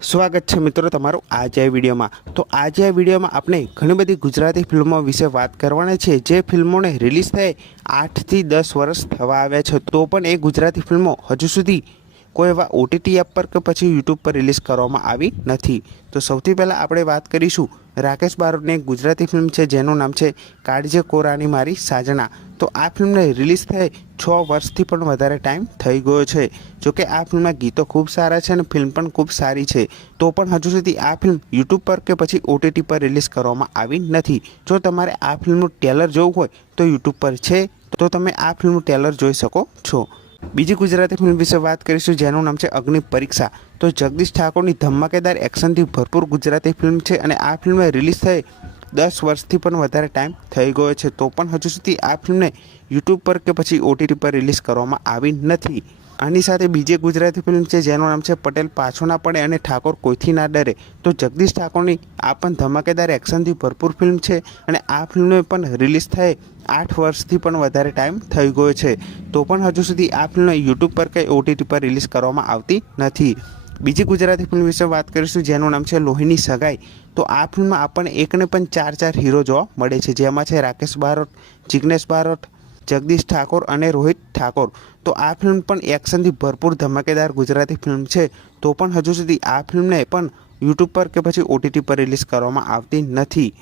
સ્વાગત છે મિત્રો તમારું આજે આ વિડીયોમાં। તો આજે આ વિડીયોમાં આપણે ઘણી બધી ગુજરાતી ફિલ્મો વિશે વાત કરવાના છે જે ફિલ્મોને રિલીઝ થઈ 8 થી 10 વર્ષ થવા આવ્યા છે, તો પણ એ ગુજરાતી ફિલ્મો હજુ સુધી કોઈ એવા ઓટીટી એપ પર કે પછી યુટ્યુબ પર રિલીઝ કરવામાં આવી નથી। તો સૌથી પહેલાં આપણે વાત કરીશું રાકેશ બારોટની એક ગુજરાતી ફિલ્મ છે જેનું નામ છે કાળજે કોરાની મારી સાજણા। તો આ ફિલ્મને રિલીઝ થઈ 6 વર્ષથી પણ વધારે ટાઈમ થઈ ગયો છે। જોકે આ ફિલ્મના ગીતો ખૂબ સારા છે અને ફિલ્મ પણ ખૂબ સારી છે, તો પણ હજુ સુધી આ ફિલ્મ યુટ્યુબ પર કે પછી ઓટીટી પર રિલીઝ કરવામાં આવી નથી। જો તમારે આ ફિલ્મનું ટ્રેલર જોવું હોય તો યુટ્યુબ પર છે, તો તમે આ ફિલ્મનું ટ્રેલર જોઈ શકો છો। બીજી ગુજરાતી ફિલ્મ વિશે વાત કરીશું જેનું નામ છે અગ્નિ પરીક્ષા। તો જગદીશ ઠાકોરની ધમાકેદાર એક્શનથી ભરપૂર ગુજરાતી ફિલ્મ છે અને આ ફિલ્મ રિલીઝ થઈ 10 વર્ષથી પણ વધારે ટાઈમ થઈ ગયો છે, તો પણ હજુ સુધી આ ફિલ્મને યુટ્યુબ પર કે પછી ઓટીટી પર રિલીઝ કરવામાં આવી નથી। આની સાથે બીજી ગુજરાતી ફિલ્મ છે જેનું નામ છે પટેલ પાછો ના પડે અને ઠાકોર કોઈથી ના ડરે। તો જગદીશ ઠાકોરની આ પણ ધમાકેદાર એક્શનથી ભરપૂર ફિલ્મ છે અને આ ફિલ્મને પણ રિલીઝ થઈ 8 વર્ષથી પણ વધારે ટાઈમ થઈ ગયો છે, તો પણ હજુ સુધી આ ફિલ્મ યુટ્યુબ પર કે ઓટીટી પર રિલીઝ કરવામાં આવતી નથી। બીજી ગુજરાતી ફિલ્મ વિશે વાત કરીશું જેનું નામ છે લોહીની સગાઈ। તો આ ફિલ્મમાં આપણને એકને પણ 4 હીરો જોવા મળે છે, જેમાં છે રાકેશ બારોટ, જિગ્નેશ બારોટ, જગદીશ ઠાકોર અને રોહિત ઠાકોર। તો આ ફિલ્મ પણ એક્શનથી ભરપૂર ધમાકેદાર ગુજરાતી ફિલ્મ છે, તો પણ હજુ સુધી આ ફિલ્મને પણ યુટ્યુબ પર કે પછી ઓટીટી પર રિલીઝ કરવામાં આવતી નથી।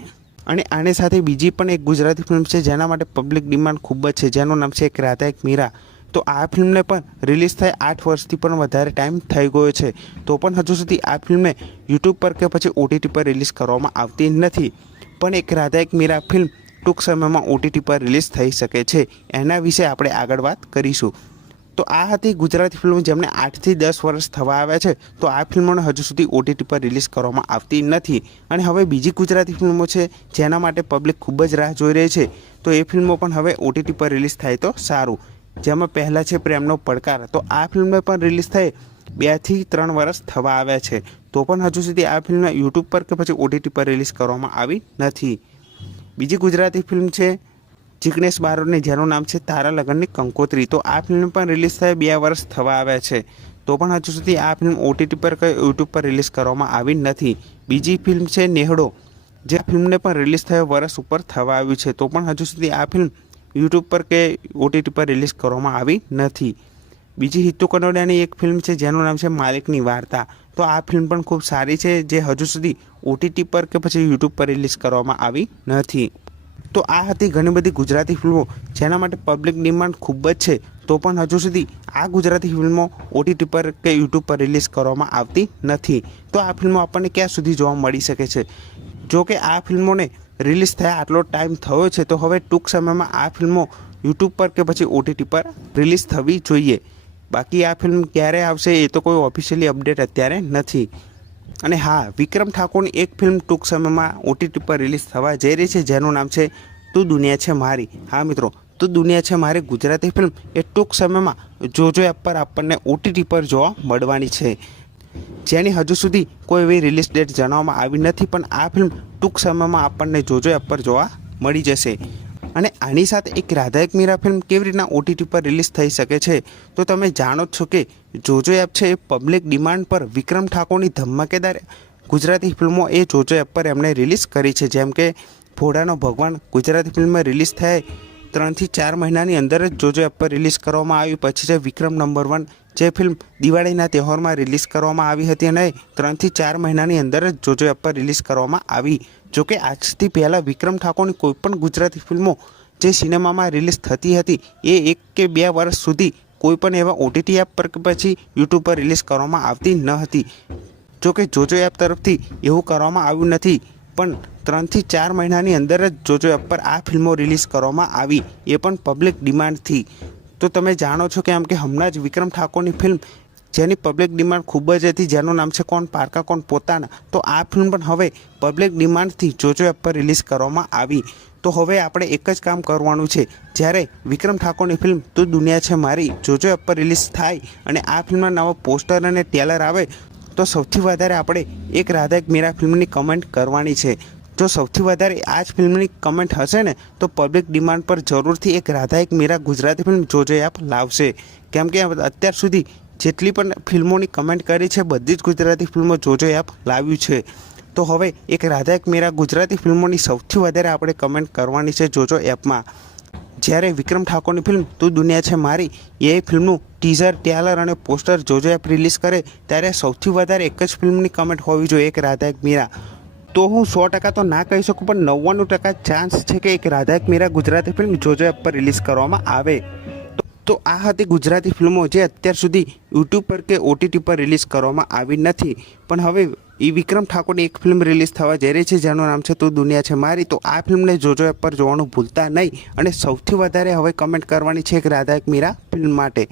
અને આની સાથે બીજી પણ એક ગુજરાતી ફિલ્મ છે જેના માટે પબ્લિક ડિમાન્ડ ખૂબ જ છે, જેનું નામ છે એક રાધા એક મીરા। તો આ ફિલ્મને પણ રિલીઝ થઈ 8 વર્ષથી પણ વધારે ટાઈમ થઈ ગયો છે, તો પણ હજુ સુધી આ ફિલ્મને યુટ્યુબ પર કે પછી ઓટીટી પર રિલીઝ કરવામાં આવતી નથી। પણ એક રાધા એક મીરા ફિલ્મ ટૂંક સમયમાં ઓટીટી પર રિલીઝ થઈ શકે છે, એના વિશે આપણે આગળ વાત કરીશું। તો આ હતી ગુજરાતી ફિલ્મ જેમને 8 થી 10 વર્ષ થવા આવ્યા છે, તો આ ફિલ્મોને હજુ સુધી ઓટીટી પર રિલીઝ કરવામાં આવતી નથી। અને હવે બીજી ગુજરાતી ફિલ્મો છે જેના માટે પબ્લિક ખૂબ જ રાહ જોઈ રહી છે, તો એ ફિલ્મો પણ હવે ઓટીટી પર રિલીઝ થાય તો સારું। જેમાં પહેલાં છે પ્રેમનો પડકાર। તો આ ફિલ્મને પણ રિલીઝ થઈ 2 થી 3 વર્ષ થવા આવ્યા છે, તો પણ હજુ સુધી આ ફિલ્મ યુટ્યુબ પર કે પછી ઓટીટી પર રિલીઝ કરવામાં આવી નથી। બીજી ગુજરાતી ફિલ્મ છે જિગ્નેશ બારોટની જેનું નામ છે તારા લગનની કંકોત્રી। તો આ ફિલ્મ પણ રિલીઝ થઈ 2 વર્ષ થવા આવ્યા છે, તો પણ હજુ સુધી આ ફિલ્મ ઓટીટી પર કે યુટ્યુબ પર રિલીઝ કરવામાં આવી નથી। બીજી ફિલ્મ છે નેહડો, જે ફિલ્મને પણ રિલીઝ થયો વર્ષ ઉપર થવા આવ્યું છે, તો પણ હજુ સુધી આ ફિલ્મ યુટ્યુબ પર કે ઓટીટી પર રિલીઝ કરવામાં આવી નથી। બીજી હિતુ કનોડિયાની એક ફિલ્મ છે જેનું નામ છે માલિકની વાર્તા। તો આ ફિલ્મ પણ ખૂબ સારી છે, જે હજુ સુધી ઓટીટી પર કે પછી યુટ્યુબ પર રિલીઝ કરવામાં આવી નથી। તો આ હતી ઘણી બધી ગુજરાતી ફિલ્મો જેના માટે પબ્લિક ડિમાન્ડ ખૂબ જ છે, તો પણ હજુ સુધી આ ગુજરાતી ફિલ્મો ઓટીટી પર કે યુટ્યુબ પર રિલીઝ કરવામાં આવતી નથી। તો આ ફિલ્મો આપણને ક્યાં સુધી જોવા મળી શકે છે? જો કે આ ફિલ્મોને રિલીઝ થયા આટલો ટાઈમ થયો છે, તો હવે ટૂંક સમયમાં આ ફિલ્મો યુટ્યુબ પર કે પછી ઓટીટી પર રિલીઝ થવી જોઈએ। બાકી આ ફિલ્મ ક્યારે આવશે એ તો કોઈ ઓફિશિયલી અપડેટ અત્યારે નથી। અને હા, વિક્રમ ઠાકોરની એક ફિલ્મ ટૂંક સમયમાં ઓટીટી પર રિલીઝ થવા જઈ રહી છે જેનું નામ છે તું દુનિયા છે મારી। હા મિત્રો, તું દુનિયા છે મારી ગુજરાતી ફિલ્મ એ ટૂંક સમયમાં જોજો એપ પર આપણને ઓટીટી પર જોવા મળવાની છે, જેની હજુ સુધી કોઈ એવી રિલીઝ ડેટ જણાવવામાં આવી નથી, પણ આ ફિલ્મ ટૂંક સમયમાં આપણને જોજો એપ પર જોવા મળી જશે। અને આની સાથે એક રાધા એક મીરા ફિલ્મ કેવી રીતના ઓટીટી પર રિલીઝ થઈ શકે છે, તો તમે જાણો જ છો કે જોજો એપ છે એ પબ્લિક ડિમાન્ડ પર વિક્રમ ઠાકોરની ધમાકેદાર ગુજરાતી ફિલ્મો એ જોજો એપ પર એમણે રિલીઝ કરી છે। જેમ કે ભોળાનો ભગવાન ગુજરાતી ફિલ્મમાં રિલીઝ થાય 3 થી 4 મહિનાની અંદર જ જોજો એપ પર રિલીઝ કરવામાં આવી। પછી છે વિક્રમ નંબર 1, જે ફિલ્મ દિવાળીના તહેવારમાં રિલીઝ કરવામાં આવી હતી અને 3 થી 4 મહિનાની અંદર જ જોજો એપ પર રિલીઝ કરવામાં આવી। જોકે આજથી પહેલાં વિક્રમ ઠાકોરની કોઈપણ ગુજરાતી ફિલ્મો જે સિનેમામાં રિલીઝ થતી હતી એ 1 કે 2 વર્ષ સુધી કોઈપણ એવા ઓટીટી એપ પર કે પછી યુટ્યુબ પર રિલીઝ કરવામાં આવતી ન હતી। જોકે જોજો એપ તરફથી એવું કરવામાં આવ્યું નથી, પણ 3 થી 4 મહિનાની અંદર જ જોજો એપ પર આ ફિલ્મો રિલીઝ કરવામાં આવી, એ પણ પબ્લિક ડિમાન્ડથી। તો તમે જાણો છો કે આમ કે હમણાં જ વિક્રમ ઠાકોરની ફિલ્મ જેની પબ્લિક ડિમાન્ડ ખૂબ જ હતી જેનું નામ છે કોણ પારકા કોણ પોતાના, તો આ ફિલ્મ પણ હવે પબ્લિક ડિમાન્ડથી જોજો એપ પર રિલીઝ કરવામાં આવી। તો હવે આપણે એક જ કામ કરવાનું છે, જ્યારે વિક્રમ ઠાકોરની ફિલ્મ તું દુનિયા છે મારી જોજો એપ પર રિલીઝ થાય અને આ ફિલ્મના નવા પોસ્ટર અને ટ્રેલર આવે, તો સૌથી વધારે આપણે એક રાધા એક મીરા ફિલ્મની કમેન્ટ કરવાની છે। જો સૌથી વધારે આ જ ફિલ્મની કમેન્ટ હશે ને, તો પબ્લિક ડિમાન્ડ પર જરૂરથી એક રાધા એક મીરા ગુજરાતી ફિલ્મ જોજો એપ લાવશે। કેમ કે અત્યાર સુધી જેટલી પણ ફિલ્મોની કમેન્ટ કરી છે બધી જ ગુજરાતી ફિલ્મો જોજો એપ લાવ્યું છે. તો હવે એક રાધા એક મીરા ગુજરાતી ફિલ્મોની સૌથી વધારે આપણે કમેન્ટ કરવાની છે જોજો એપમાં. જ્યારે વિક્રમ ઠાકોરની ફિલ્મ તું દુનિયા છે મારી એ ફિલ્મનું ટીઝર ટ્રેલર અને પોસ્ટર જોજો એપ રિલીઝ કરે ત્યારે સૌથી વધારે એક જ ફિલ્મની કમેન્ટ હોવી જોઈએ, એક રાધા એક મીરા. તો હું 100% તો ના કહી શકું, પણ 99% ચાન્સ છે કે એક રાધા એક મીરા ગુજરાતી ફિલ્મ જોજો એપ પર રિલીઝ કરવામાં આવે. તો આ હતી ગુજરાતી ફિલ્મો જે અત્યાર સુધી યુટ્યુબ પર કે OTT પર રિલીઝ કરવામાં આવી નથી. પણ હવે એ વિક્રમ ઠાકોરની એક ફિલ્મ રિલીઝ થવા જઈ રહી છે જેનું નામ છે તું દુનિયા છે મારી. તો આ ફિલ્મને જોજો એપ પર જોવાનું ભૂલતા નહીં. અને સૌથી વધારે હવે કમેન્ટ કરવાની છે એક રાધા એક મીરા ફિલ્મ માટે.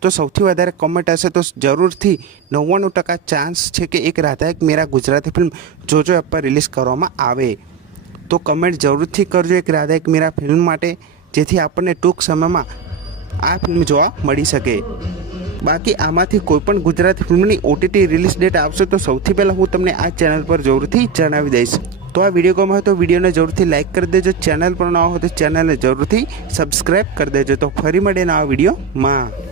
તો સૌથી વધારે કમેન્ટ હશે તો જરૂરથી 99% ચાન્સ છે કે એક રાધા એક મીરા ગુજરાતી ફિલ્મ જોજો એપ પર રિલીઝ કરવામાં આવે. તો કમેન્ટ જરૂરથી કરજો એક રાધા એક મીરા ફિલ્મ માટે, જેથી આપણને ટૂંક સમયમાં આ ફિલ્મ જોવા મળી શકે. બાકી આમાંથી કોઈપણ ગુજરાતી ફિલ્મની OTT રિલીઝ ડેટ આવશે તો સૌથી પહેલાં હું તમને આ ચેનલ પર જરૂરથી જણાવી દઈશ. તો આ વિડીયો ગમ્યો હોય તો વિડીયોને જરૂરથી લાઇક કરી દેજો. ચેનલ પર નવા હોય તો ચેનલને જરૂરથી સબસ્ક્રાઈબ કરી દેજો. તો ફરી મળીએ નવા વિડીયોમાં.